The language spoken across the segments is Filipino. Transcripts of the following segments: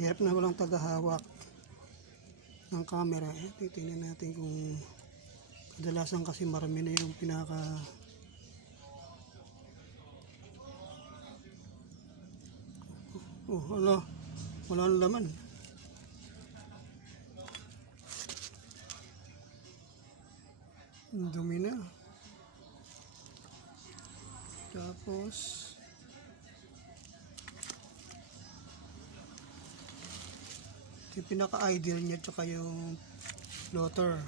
Hirap na walang tagahawak ng camera. Titingnan natin kung kadalasan kasi marami na yung pinaka wala nang laman. Dumi na. Tapos yung pinaka-idle niya tsaka yung floater.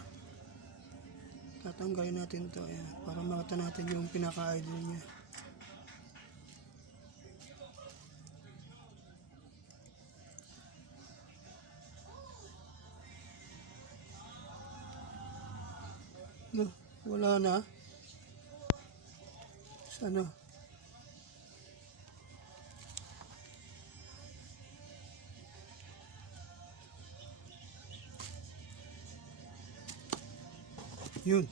Tatanggalin natin to, ayan, para makita natin yung pinaka-idle niya. No, wala na. Sana. Yun.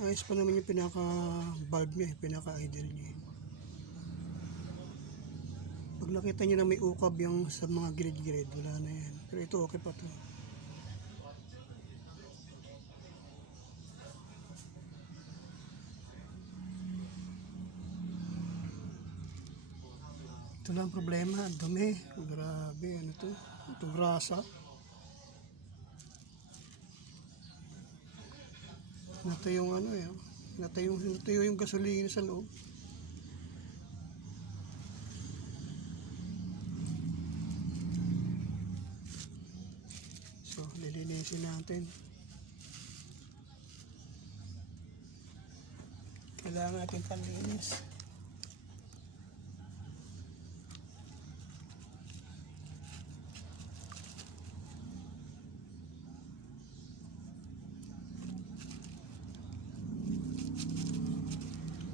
Ayos pa naman yung pinaka-bulb niya, pinaka-idle niya. Pag nakita niyo na may ukab yung sa mga grid-grid, wala na yan. Pero ito okay pa to. Ito lang problema, dumi. Grabe, ano to? Ito grasa. Natayong ano eh. Natayo yung gasolina sa loob. So, lilinisin natin. Kailangan natin panlinis.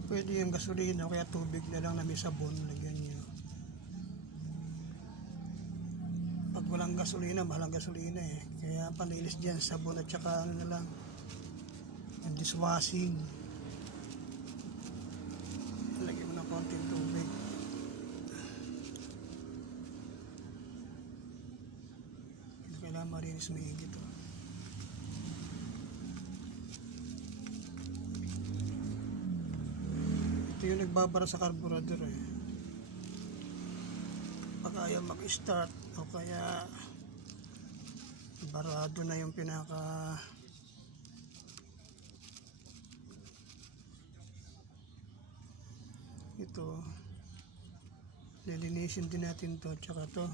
Pwede yung gasolina o kaya tubig na lang na may sabon, lagyan nyo. Pag walang gasolina, mahalang gasolina eh. Kaya panlinis dyan, sabon at saka ano na lang, yung dishwashing. Lagyan mo ng konting tubig. Hindi kailangan marinis mahigit to. Ito yung nagbabara sa carburetor eh. Pag ayaw mag-start o kaya barado na yung pinaka ito, lilinisin din natin to tsaka to.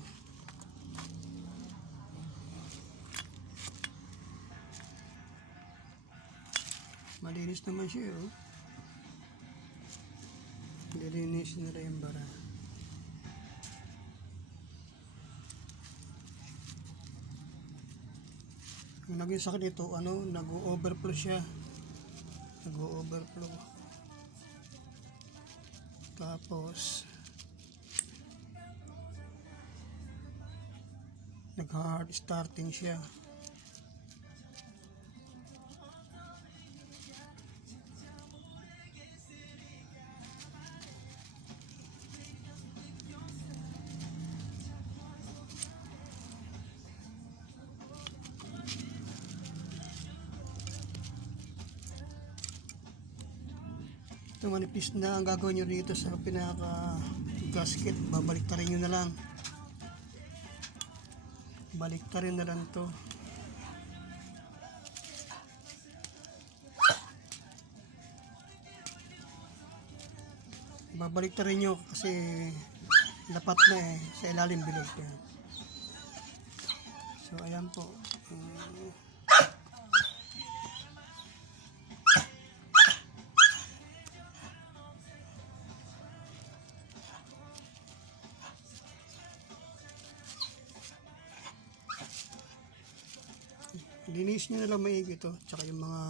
Malinis naman siya oh. Lilinisin nila yung bara. Yung naging sakit ito, ano, nag-overflow siya. Nag-overflow. Tapos nag-hard starting siya. Ito manipis na ang gagawin nyo rito sa pinaka gasket, babaliktarin nyo na lang. Baliktarin na lang to. Babaliktarin nyo kasi lapat na eh, sa ilalim bilog pa. So ayan po. Linis nyo na lang maigi ito, tsaka yung mga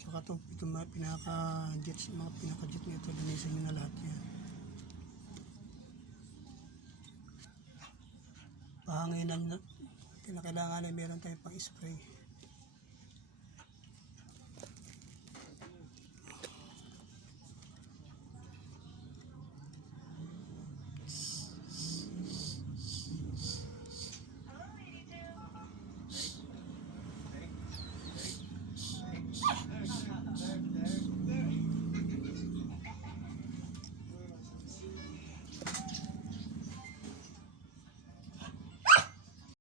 tsaka ito mga pinaka-jets, mga pinaka-jet nito, linisin nyo na lahat yan. Pahanginan na, Kinakailangan ay meron tayong pang spray.